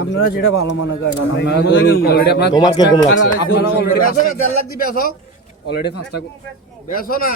আপনারা যেটা ভালো মনে করেন তোমার কিরকম লাগছে? আপনারা অলরেডি 1.5 লাখ দিবে আসো অলরেডি 5টা বেসো না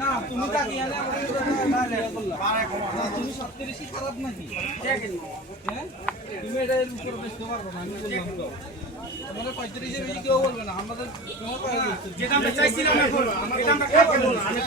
না তুমি তাকে এনে তুমি সবচেয়ে বেশি খারাপ নাকি হ্যাঁ তুমি এটা উপর বেচতে পারবো না আমি বললাম তো আমাদের 35 বেশি কেউ বলবে না আমাদের যেটা আমরা চাইছিলাম এটা আমরা কাকে বলবো আমি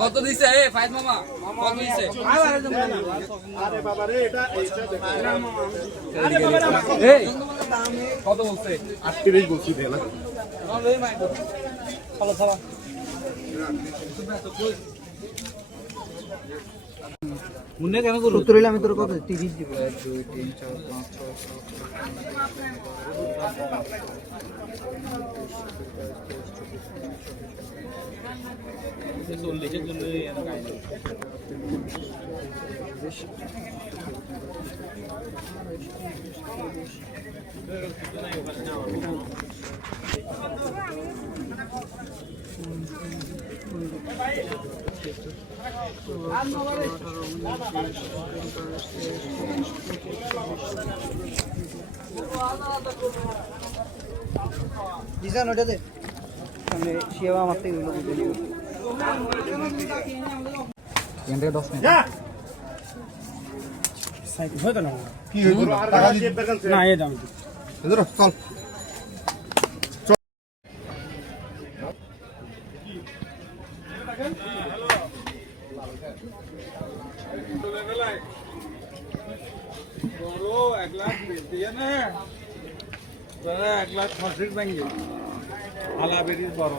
কত দিছে এ ফাইজ মামা কত দিছে আরে বাবা রে এটা আরে বাবা রে কত বলছে 38 বলছি দেনা লই মাই চলো চলো মুন্নে কেন করব 70 হইলে আমি তোর কত 30 দিব 1 2 3 4 5 6 7 লিখে জন্য ডিজাইন ওটা দে মানে সেবা মারতে গেল বুঝে নিও এন্ড 10 মিনিট সাইড হতো না কি হইতো টাকা দিয়ে না এই দাম চল বড় 1 লাখ দিয়ে না তোরা 1 লাখ খরচ ব্যাংকে আলা বেরিস বড়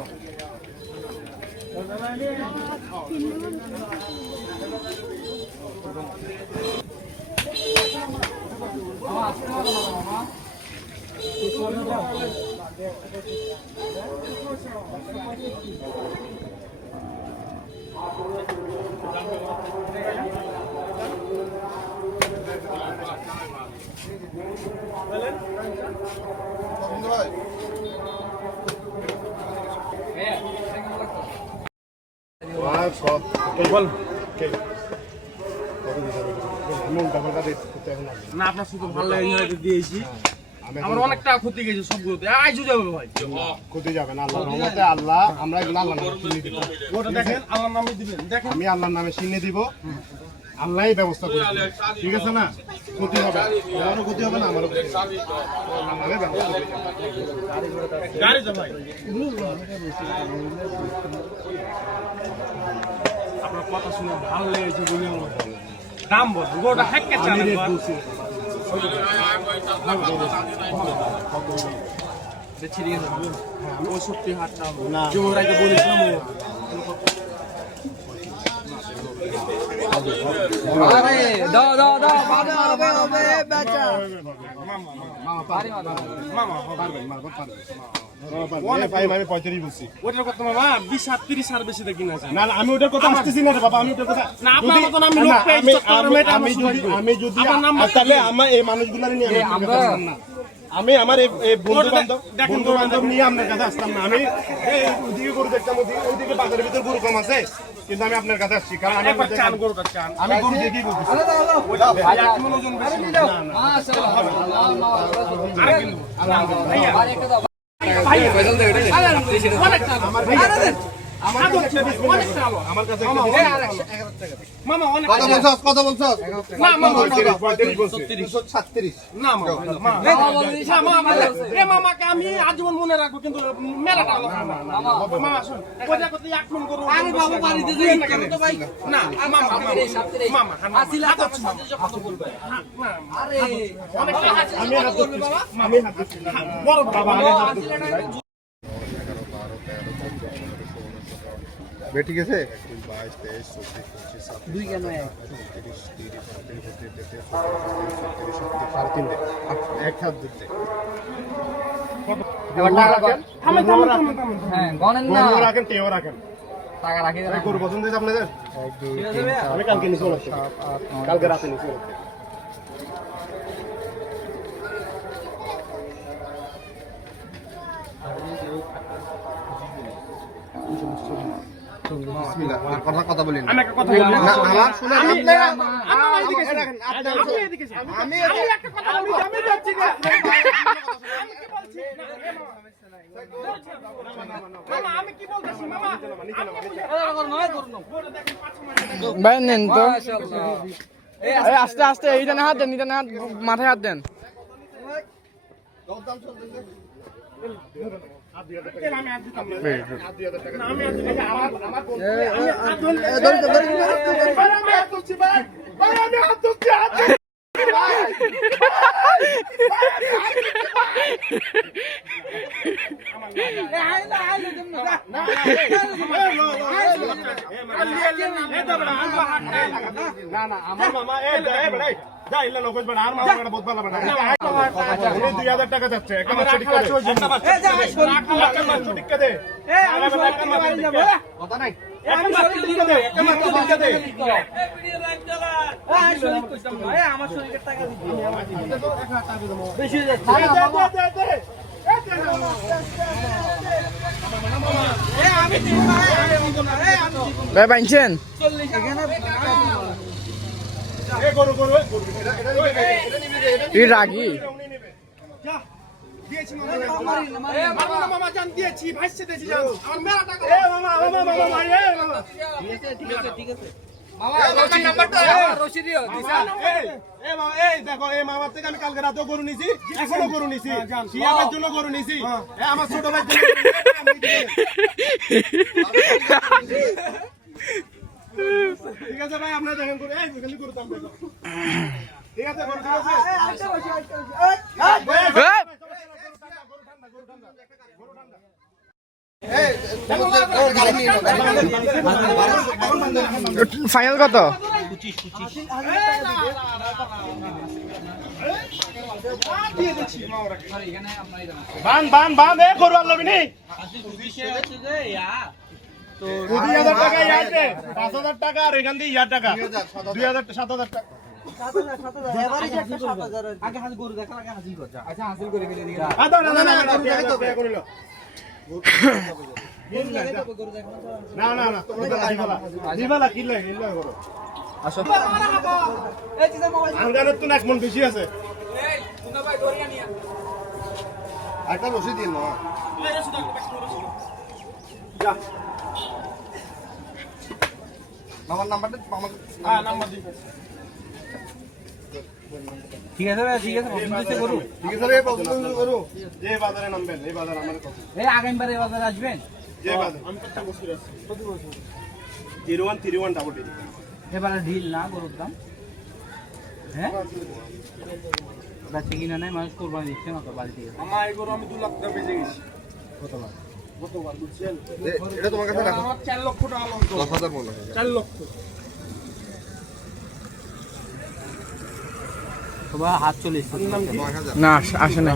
না আপনার শুধু ভালো লাগে দিয়েছি আমার অনেক টাকা ক্ষতি গেছে সবগুলোতে আইজু যাবে ভাই ক্ষতি যাবে না আল্লাহর রহমতে আল্লাহ আমরা এগুলো আল্লাহর নামে চিনি দিব ওটা দেখেন আল্লাহর নামে দিবেন দেখেন আমি আল্লাহর নামে চিনি দিব আল্লাহই ব্যবস্থা করে দিবে। ঠিক আছে না? ক্ষতি হবে, আমারও ক্ষতি হবে না, আমারও ক্ষতি হবে না। আল্লাহই ব্যবস্থা করে দিবে। আপনার কথা শুনে ভালো লেগেছে বলে আমার দাম বল গোটা হ্যাককে চালান ওষুধটি হাতটা না যুবরাজকে বলেছিলাম আরে দাও দাও দাও হবে হবে বেচা পারবেন, ভাই আমি 35 বলছি। ওটার কথা মামা 20-30 আর বেশি দেখি না না না, আমি ওটার কথা আসতেছি না রে বাবা, আমি ওটার কথা না, আপনার যদি- মতন আমি লোক না, পেয়ে আমি- চট্টগ্রামে আমি- এটা আমি আমার যদি সৌভাগ্য। আমি যদি আমার নাম্বার তাহলে আমার এই মানুষগুলো নিয়ে আমি আপনার কাছে আসতাম না। আমি আমার এই বন্ধু বান্ধব দেখেন, নিয়ে আপনার কাছে আসতাম না। আমি এই ওইদিকে গরু দেখতাম, ওইদিকে বাজারের ভিতরে গরু কম আছে, কিন্তু আমি আপনার কাছে আসছি কারণ আমি একবার চান গরুটা চান আমি গরু দেখি বলতেছি। এক মন ওজন বেশি না। মাশাআল্লাহ আরে কিন্তু ভাইয়া আর একটা দাও ভাইয়া পয়সা দাও এটা অনেকটা আমার কাছে অনেকটা আলো আমার কাছে মামা অনেক কত বলছস কত বলছস না মামা 35 বলছি। 236 না মামা মামাকে আমি আজীবন মনে রাখবো কিন্তু মেলাটা হলো মামা শুন কোথা কোথা এক মন করব আরে বাবা বাড়িতে যে কেন তো ভাই না মামা মামা আসিলা কত বলবে আরে অনেকটা আমি হাত ধরছি, আমি হাত ধরছি। বড় বাবা আমি হাত ধরছি। ঠিক আছে দুই কেন এক এক হাত দিতে হ্যাঁ গনেন না গরু রাখেন, টেও রাখেন। টাকা রাখি এই গরু পছন্দ হয়েছে আপনাদের? আমি কালকে নিচে রাখছি, কালকে রাতে নিচে রাখছি। বিসমিল্লাহ কথা কথা বলেন আমি একটা কথা বলি না আমার শুনে আমি এদিকে আমি এদিকে আমি একটা কথা বলি আমি যাচ্ছি না আমি কি বলছি মামা আমি কি বলতেছি মামা ভাই নেন তো মাশাআল্লাহ এই আস্তে আস্তে এইটা না হাত দেন, এটা না হাত, মাথায় হাত দেন। আমি আর দিতাম না আমি আর দিতাম আমি হাত ধরছি ভাই আমি হাত ধরছি না না আমার মামা যা ইল্লা লোক বড় আর মামা বড় বহুত ভালো বড় উনি 2000 টাকা যাচ্ছে একটা মাছ ঠিক করে ঠিক করে দে আমি বাড়ি যাব কথা নাই একটা মাছ ঠিক করে দে একটা মাছ ঠিক করে দে আমার শরীরের টাকা বেশি হয়ে যাচ্ছে ভাই বানছেন এ গরু গরু এই রাগি যা দিয়েছি মামা মামা জান দিয়েছি ভাইসে দিয়েছি জান আমার মেলা টাকা এ মামা মামা মামা ভাই এ মামা ঠিক আছে মামা নাম্বারটা রশিদিও দিছা এ মামা এই দেখো এই মামার থেকে আমি কালকে রাতেও গরু নিছি, এখনো গরু নিছি, শিয়াবের জন্য গরু নিছি, এ আমার ছোট ভাইয়ের জন্য ঠিক আছে ভাই আপনারা দেখেন গরু এই খালি গরু দাম দেখো ঠিক আছে গরু ঠিক আছে ফাইনাল কত? বান বান বান এ গরু আর লবি নি 2000 টাকা ইয়াতে 5000 টাকা আর এখান দিয়ে ইয়ার টাকা 2000 7000 টাকা আগে হাজির গরু দেখা আগে হাজির কর আচ্ছা হাজির করে ফেলে দিই আদা না না না পে করিল না না না তোমরা দিবালা দিবালা কিলে কিলে করো আসো এই চিন্তা মোবাইল আঙ্গারের তো এক মন বেশি আছে এই সুন্দর ভাই দরিয়া নিয়া একটা রশি দিন না যা মামার নাম্বারটা মামার হ্যাঁ নাম্বার দিন ঠিক আছে ভাই, ঠিক আছে, পছন্দ হয়েছে গরু। ঠিক আছে রে পছন্দ করো যে বাজারে নামবেন এই বাজার আমার কথা এই আগামীবার এই বাজারে আসবেন। যে বাজার আমি প্রত্যেক বছর আসি 0131 ডাবল ডি এবারে ঢিল না গরুর দাম, হ্যাঁ বাচ্চা কিনা নাই, মানুষ কোরবানি দিচ্ছে না তো বাড়িতে। আমার এই গরু আমি 2 লাখ টাকা বেচে গেছি কতবার গতবার বুঝছেন এটা তোমার কাছে রাখো আমার 4 লক্ষ টাকা লস 10,000 বলো 4 লক্ষ তোমার হাত চলে এসছে। 9,000 না আসে না।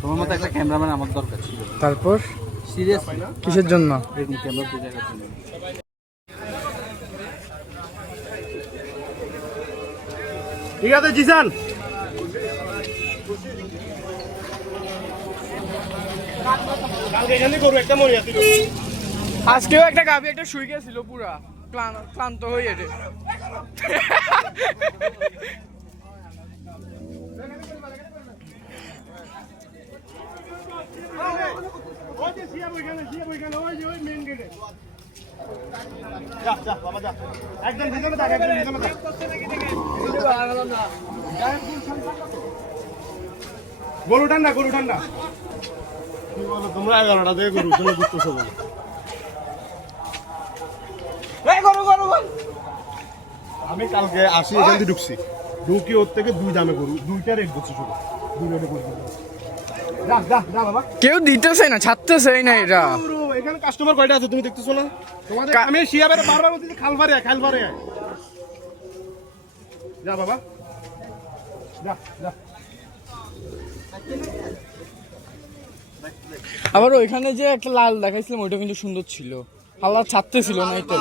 তোমার মতো একটা ক্যামেরাম্যান আমার দরকার ছিল, তারপর সিরিয়াস কিসের জন্য? এরকম ক্যামেরা দু জায়গায় ছিল। ঠিক আছে জিসান কালকে এখানে করবো একটা মরিয়া তুই আজকেও একটা গাভী একটা শুই গেছিল পুরা ক্লান্ত হয়ে এটা। ওই যে সিয়া বইখানে ওই যে ওই মেইন গেটে যা যা বাবা যা একদম ভিতরে থাক একদম ভিতরে থাক গরু ঠান্ডা কি বলো তোমরা 11টা থেকে গরু তুমি বুঝতেছো বলো আমি কালকে আসি এখান থেকে ঢুকি ওর থেকে 2 দামে গরু 2টা রেট বলছি শুধু 2 রেটে গরু যা যা যা বাবা কেউ দিতেছে না, ছাড়তেছেই না এটা। পুরো এখানে কাস্টমার কয়টা আছে তুমি দেখতেছো না তোমাদের আমি শিয়াবের বারবার বলতেছি খালবারে আয় যা বাবা যা যা আবার ওইখানে যে একটা লাল দেখাইছিলাম ওইটা কিন্তু সুন্দর ছিল, আল্লাহ ছাড়তেছিল না এটা।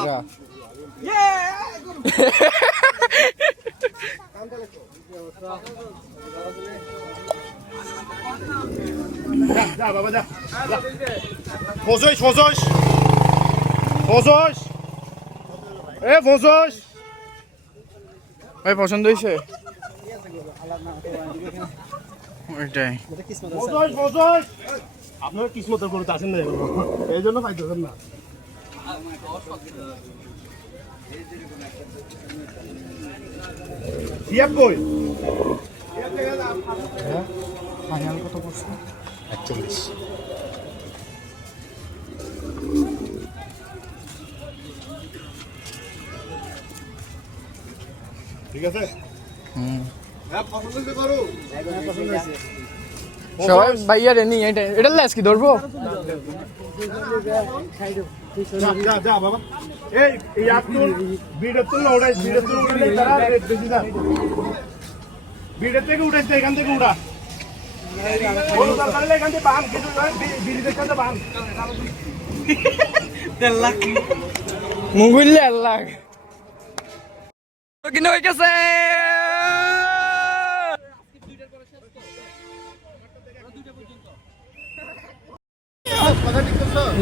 যা বাবা যা ফজস ভাই পছন্দ হয়েছে ওইটাই। ফজস আপনারা কিসমতের করতে আসেন না এই জন্য পাইতেছেন না সিয়াব কই ফাইনাল কত পড়ছে? 41 ঠিক আছে হ্যাঁ পছন্দ করো সবাই ভাইয়া রে নি এটা লেস কি ধরবো? যা যা বাবা এই ইয়াতুল বিড়তুল উড়াই তারা বেশি দাম বিড়ের থেকে উঠাইছে এখান থেকে উড়া ওই দরকার এখান থেকে বাম কিছু বিড়িদের কাছে বাম মুগুল্লে আল্লাহ কিন্তু হয়ে গেছে।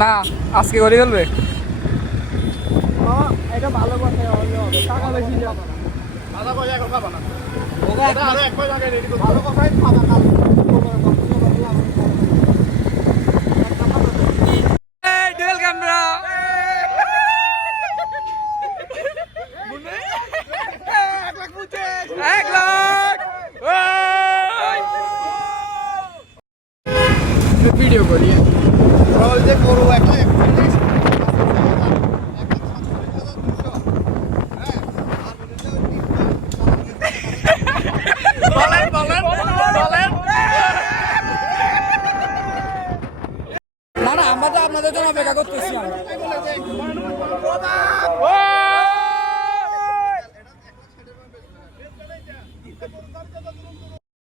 না আজকে করে ফেলবে এটা ভালো কথা, টাকা বেশি যাবে। আধা পয়সা এখন খাবা না ওটা আরো 1 পয়সা আগে রেডি করতে ভালো কথা ডুয়েল ক্যামেরা এক লাখ ভিডিও করি যে করো একটা না না আমরা তো আপনাদের জন্য অপেক্ষা করতেছি।